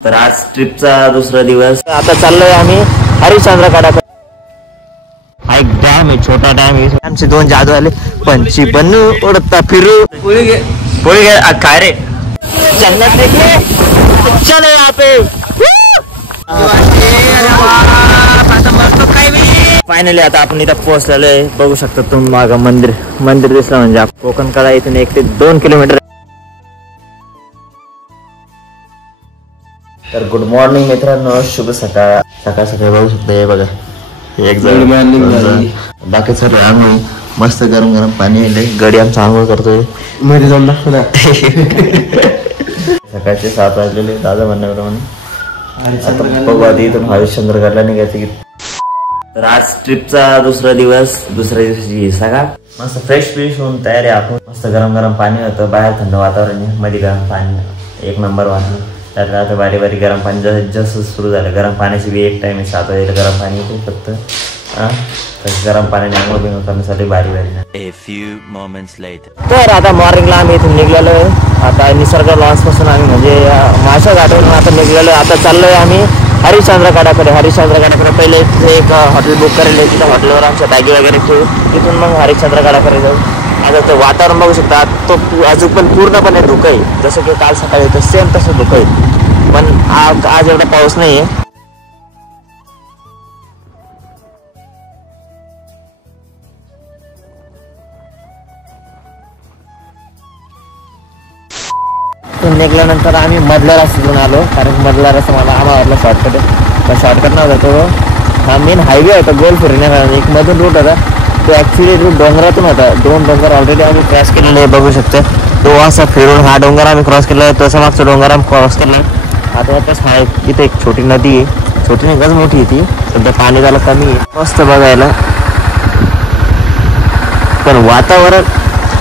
तर आज ट्रिपचा दुसरा दिवस. आता चाललोय आम्ही हरिश्चंद्र गडाकडे. हा एक डॅम आहे, छोटा डॅम आहे. आमचे दोन जादू आले, पंची बनू उडता फिरू पोळी घे काय रे जन्नत देखिए चलो यहाँ पे. फायनली आता आपण इथं पोहोचलेलो आहे. बघू शकता तुम्ही मागं मंदिर दिसलं म्हणजे कोकण कडा इथून 1 ते 2 किलोमीटर. तर गुड मॉर्निंग मित्रांनो, शुभ सकाळ. सकाळी बघू शकता हे बघा एक जण बाकी सर्व आम्ही मस्त गरम गरम पाणी येईल. गडी आमचा आंघोळ करतोय मध्ये जाऊन दाखव ना. सकाळचे 7 वाजलेले दादा म्हणण्याप्रमाणे बघू आधी इथून हरिश्चंद्रगडला निघायचं. तर आज ट्रिपचा दुसरा दिवस. दुसऱ्या दिवशी सकाळ मस्त फ्रेश होऊन तयार आहे आपण. मस्त गरम गरम पाणी होतं, बाहेर थंड वातावरण आहे, मध्ये गरम पाणी एक नंबर वाटलं. त्यातलं आता बारी बारी गरम पाणी जसं सुरू झालं. गरम पाण्याची बी एक टाइम आहे 7 वाजेला गरम पाणी येते फक्त. गरम पाण्याने आंघोळ बिंघोळ करण्यासाठी बारी तर आता मॉर्निंगला आम्ही इथून निघलेलो आहे. आता निसर्ग लॉन्स पासून आम्ही म्हणजे माशा घाटावरून आता निघलेलो आहे. आता चाललोय आम्ही हरिश्चंद्र गडाकडे. पहिले तिथे एक हॉटेल बुक करेल आहे. तिथं हॉटेलवर आमच्या बॅगी वगैरे ठेवू, तिथून मग हरिश्चंद्र गडाकडे जाऊ. आता तो वातावरण बघू शकता, तो अजून पण पूर्णपणे धुकं आहे. जसं की काल सकाळी होतं सेम तसं धुकं आहे, पण आज एवढा पाऊस नाही आहे. निघल्यानंतर आम्ही मधल्या रस्त्यातून आलो, कारण मधला रस्ता आम्हाला शॉर्टकट नव्हता. तो हा मेन हायवे होता गोल फिरण्याचा. एक मधून रूट होता, तो ऍक्च्युली रूट डोंगरातून होता. 2 डोंगर ऑलरेडी आम्ही क्रॉस केलेले बघू शकतो. तो असा फिरून हा डोंगर आम्ही क्रॉस केला, तसा मागचा डोंगर आम्ही क्रॉस केला. आता वापस हा इथे एक छोटी नदी आहे, छोटी नाही गज मोठी आहे ती. सध्या पाणी झालं कमी आहे, मस्त बघायला. पण वातावरण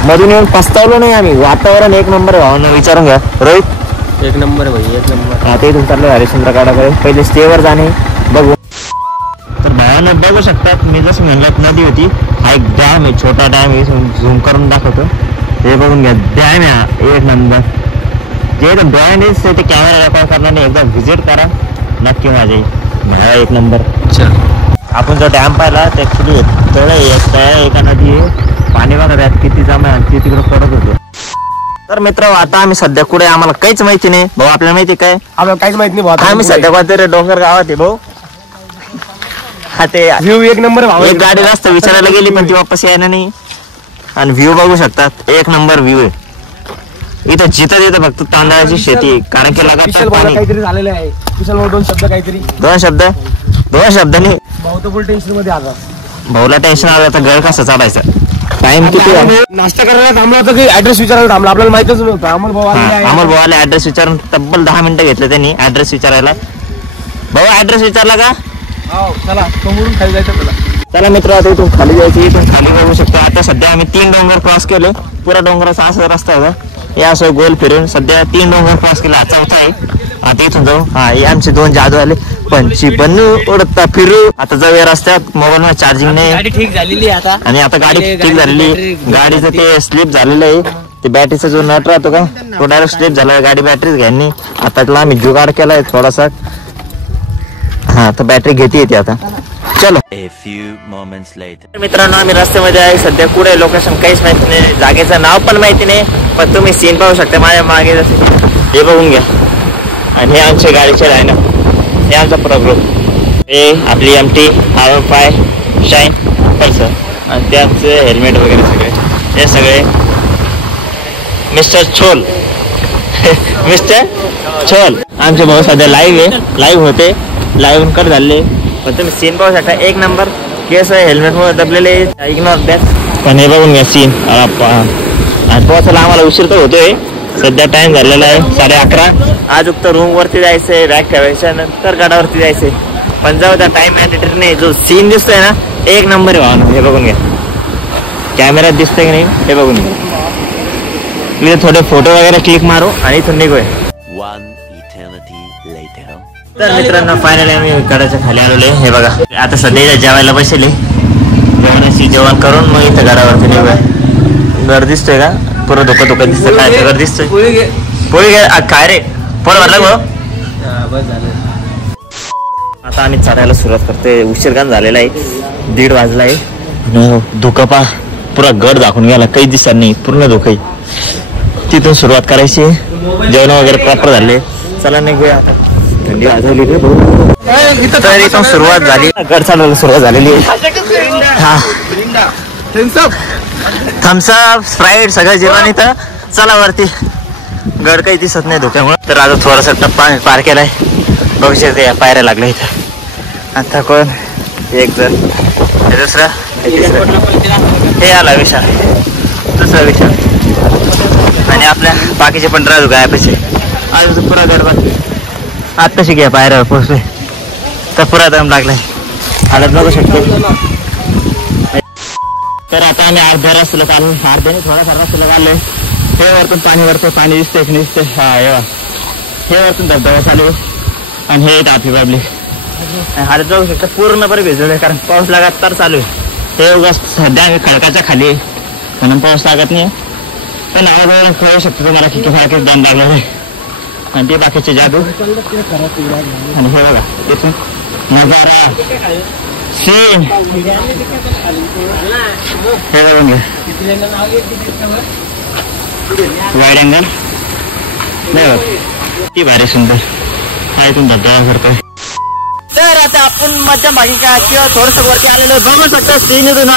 मधून येऊन पस्तावलो नाही आम्ही. वातावरण एक नंबर आहे. भावना विचारून घ्या रोहित, एक नंबर भाई, एक नंबर. आता इथून चाललोय हरिश्चंद्र गडाकडे. पहिले स्टेवर जाणे बघू. तर भावांना बघू शकतात, मी जसं म्हणलं नदी होती. हा एक डॅम आहे, छोटा डॅम आहे. झूम करून दाखवतो, ते बघून घ्या. डॅम आहे एक नंबर. जे डॅम आहे ते कॅमेरा रेकॉर्ड करण्याने एकदा व्हिजिट करा नक्की माझे भावा एक नंबर. आपण जो डॅम पाहिला ते ऍक्च्युली तळ आहे, एका नदी आहे. पाणी बघा त्यात किती जमा ते तिकडे पडत होतो. तर मित्र आता आम्ही सध्या कुठे आम्हाला काहीच माहिती नाही. भाऊ आपल्याला माहिती काय? आम्हाला काहीच माहिती नाही. आम्ही सध्या कोणतरी डोंगर गावात आहे भाऊ. हा ते व्ह्यू एक नंबर. एक गाडी जास्त विचारायला गेली पण ती वापस यायला नाही. आणि व्ह्यू बघू शकतात, एक नंबर व्ह्यू आहे. इथं जिथं फक्त तांदळाची शेती, कारण की लगातार पाणी काहीतरी झालेलं आहे. दोन शब्दांनी भाऊ तर फुल टेन्शन मध्ये आला. भाऊला टेन्शन आलं तर घर कसं चालायचं. टाइम किती आहे? नाश्ता करायला थांबला होता की ऍड्रेस विचारायला थांबला, आपल्याला माहितच नव्हतं. अमोल भावाला ऍड्रेस विचारून तब्बल 10 मिनिटं घेतले त्यांनी ऍड्रेस विचारायला. भाऊ ऍड्रेस विचारला का? चला समोरून खाली जायचं. चला मित्र आता इथून खाली जायचं. इथून खाली बघू शकतो. आता सध्या आम्ही 3 डोंगर क्रॉस केले. पुरा डोंगराचा असा रस्ता होता, या असं गोल फिरून सध्या 3 डोंगर क्रॉस केला. चौथा आहे. आता इथून जाऊ. हा हे आमचे 2 जादू आले, पंची बनू उडता फिरू. आता जाऊ या रस्त्यात. मोबाईल मध्ये चार्जिंग नाही, गाडी ठीक झालेली आता. आणि आता गाडी ठीक झालेली. गाडीचं ते स्लिप झालेलं आहे. ते बॅटरीचा जो नट राहतो का तो डायरेक्ट स्लिप झाला. गाडी बॅटरीच घ्यायनी. आता आम्ही जुगाड केलाय थोडासा. हा तर बॅटरी घेते येते आता. चलो. मित्रांनो आम्ही रस्त्यामध्ये आहे सध्या. कुठे लोकेशन काहीच माहिती नाही, जागेचं नाव पण माहिती नाही. पण तुम्ही सीन पाहू शकता माझ्या मागे जसे हे बघून घ्या. आणि हे आमच्या गाडीचे आहे ना, हे आमचा पुरा ग्रुप. हे आपली MT R15 शाईन पल्सर. आणि ते आमचे हेल्मेट वगैरे सगळे, हे सगळे मिस्टर छोल. मिस्टर छोल आमचे भाऊ सध्या लाईव्ह आहे. लाईव्ह होते, लाईव्ह कट झाले. पण तुम्ही सीन पाहू शकता एक नंबर. केस हेल्मेट मध्ये दबलेले, इग्नोर दॅट. पण हे बघून घ्या सीन. आणि पोहोचायला आम्हाला उशीर तर होतोय. सध्या टाइम झालेला आहे 11:30. आज उक्त रूम वरती जायचंय, बॅग ठेवायच्या नंतर गडावरती जायचंय. पण जाऊ त्या टाइम मॅनेटर नाही. जो सीन दिसतोय ना एक नंबर आहे भावना. हे बघून घ्या, कॅमेऱ्यात दिसतंय की नाही हे बघून घ्या. मी थोडे फोटो वगैरे क्लिक मारू आणि इथून निघूया. तर मित्रांनो फायनली आम्ही गडाच्या खाली आलेलो आहे. हे बघा आता सध्या जेवायला बसले. जेवण करून मग इथं गडावरती निघूया. घर दिसतोय का? पुरं धोका दिसतंय. काय घर दिसतोय? पोळी घे काय रे? पोळ भरला भाऊ. आता आम्ही चढायला सुरुवात करतोय. उशीरगान झालेला आहे, 1:30 वाजला आहे. धुकं पा पुरा गड दाखवून गेला, काही दिसत नाही, पूर्ण धुकं आहे. तिथून सुरुवात करायची. जेवण वगैरे प्रॉपर झाले. चला निघूया. थंडी वाजवली रे भाऊ. तर इथून सुरुवात झाली, गड चढायला सुरुवात झालेली आहे. हा थम्सअप स्प्राईट सगळं जेवण इथं. चला वरती. गड काही दिसत नाही धुक्यामुळे. तर आता थोडासा टप्पा पार केलाय. बघू शकते या पायऱ्या लागल्या इथं. आता कोण एक जण, दुसरं, हे आला विशाल, दुसरा विशाल आणि आपल्या बाकीचे पण राजू गायपाचे. आज पुरा गडबड. आत्ताशी घ्या पायऱ्यावर पोहोचलोय तर पुरा दम लागलाय. आलं बघू शकतो. तर आता आम्ही अर्ध्या रस्त्याला चालू, अर्ध्याने थोडाफार रस्त्याला चाललोय. हे वरतून पाणी वरतं, पाणी दिसतंय की दिसतंय. हा हे वरतून धबधबा चालू आणि हे आपली पब्लिक. हात जाऊ शकतं पूर्णपणे भिजवलं आहे, कारण पाऊस लागत तर चालू आहे. हे उगाच सध्या आम्ही खडकाच्या खाली म्हणून पाऊस लागत नाही. पण आवाजावरून कळू शकतो तुम्हाला की सारखेच दम लागलेलं आहे. आणि ते बाकीचे जादू. आणि हे बघा तिथून नजारा सीन हे बघून घ्या. वाईड अँगल ती भारी सुंदर. हा इथून धबधबा करतोय. तर आता आपण मध्यम भागी का किंवा थोडस वरती आलेलं बघू शकतो. सीन इथून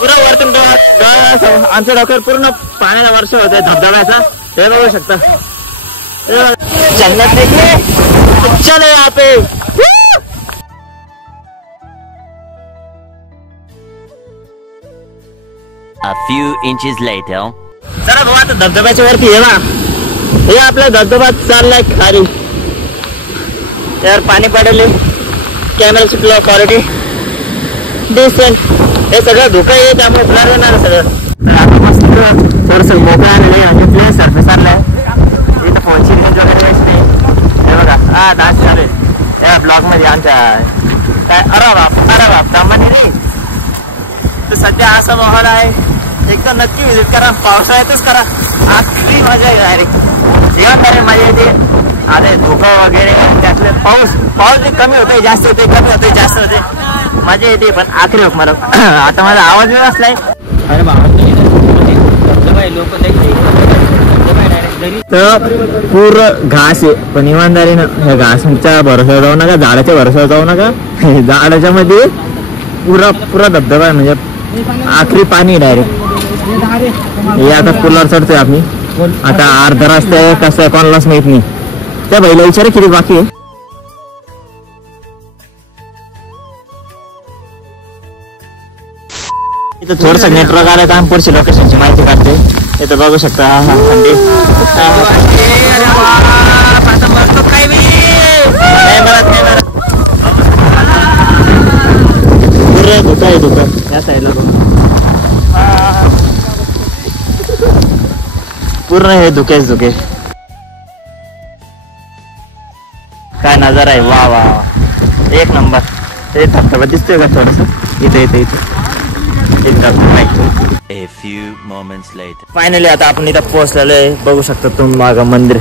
पुरा वरतून आमच्या डोक्यावर पूर्ण पाण्याचा वर्ष होतोय धबधब्याचा. हे बघू शकता. जन्नत देखिए. चलो यहाँ पे. A few inches later. चला भाऊ आता धबधब्याच्या वरती आहे ना. हे आपला धबधबा चाललाय खाली. त्यावर पाणी पडले. कॅमेराची क्वालिटी डिसेंट. हे सगळं धुकं आहे त्यामुळे ब्लर होणार सगळं. तर आता मस्त थोडस मोकळं आलेलं आहे म्हणजे प्लेन सरफेस आलाय. इथं फोनची रेंज वगैरे यायची नाही. हे बघा हा डान्स चालेल या ब्लॉग मध्ये आमच्या. अरे बाप दामानी नाही. तर सध्या असा माहोल आहे. एकदा नक्की व्हिजिट करा. पावसाळ्यातच करा. आखरी मजा आहे डायरेक्ट. जेवण डायरेक्ट मजा येते. अरे धुकं वगैरे त्यातले पाऊस कमी होतोय जास्त होते, कमी होतोय जास्त होते. मजा येते पण आखरी होत मला. आता माझा आवाज वेळ असलाय. अरे तर पूर्ण घास आहे पण इमानदारीनं ह्या घासाच्या भरोसा जाऊ नका, झाडाच्या भरोसा जाऊ नका. झाडाच्या मध्ये पुरा धबधबा आहे म्हणजे आखरी पाणी डायरेक्ट. हे आता पुलावर चढतोय आम्ही. आता अर्धा रस्ता आहे कसं आहे कोणालाच माहित नाही. त्या बाईला विचारा किती बाकी आहे. इथं थोडस नेटवर्क आलं तर आम्ही पुढची लोकेशनची माहिती काढते. इथं बघू शकता. थंडी पूर्ण धुकं आहे. धुकं या साईडला पूर्ण हे धुकेच धुके. काय नजारा आहे. वा वा एक नंबर. हे धबधबा दिसतोय का थोडस इथे A few moments later. Finally आता आपण इथं पोहोचलेलो आहे. बघू शकता तुम्ही मागं मंदिर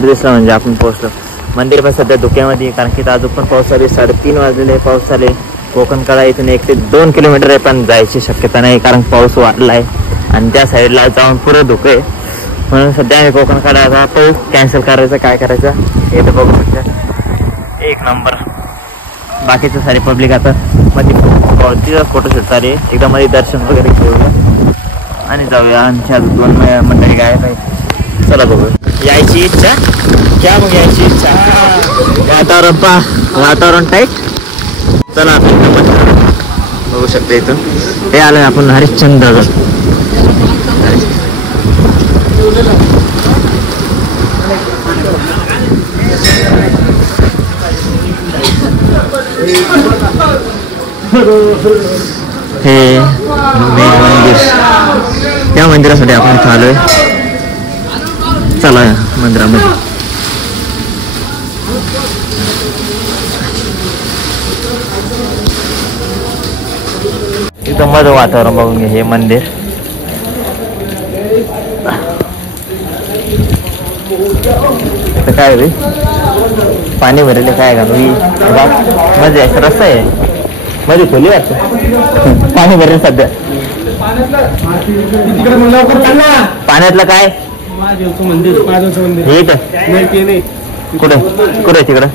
दिसलं म्हणजे आपण पोहोचलो. मंदिर पण सध्या धुक्यामध्ये कारण की अजून पण पाऊस आले. 3:30 वाजलेले पाऊस चाले. कोकण कडा इथून 1 ते 2 किलोमीटर आहे पण जायची शक्यता नाही कारण पाऊस वाढला आहे आणि त्या साईडला जाऊन पुरं धुकं आहे. म्हणून सध्या आम्ही कोकण कडा जातो. कॅन्सल करायचं काय करायचं हे तर बघू शकता. एक नंबर. बाकीचं सारे पब्लिक आता मध्ये तिथं फोटोशूट चालू आहे. एकदा मध्ये दर्शन वगैरे घेऊया आणि जाऊया. आमच्या 2 मंडळी गायब आहे. चला बघू. यायची इच्छा क्या मग यायची इच्छा. वातावरण टाईट. चला आपण बघू शकतो. इथून हे आलंय आपण हरिश्चंद्रगड. हे मेन मंदिर. या मंदिरासाठी आपण इथं आलोय. चला मंदिरामध्ये. इथं मधलं वातावरण बघून घे. हे मंदिर इथं काय रे पाणी भरले काय का मध्ये रस्ता आहे मध्ये खोली वाटतं पाणी भरले सध्या पाण्यातलं काय मंदिर हे का कुठे कुठे तिकडं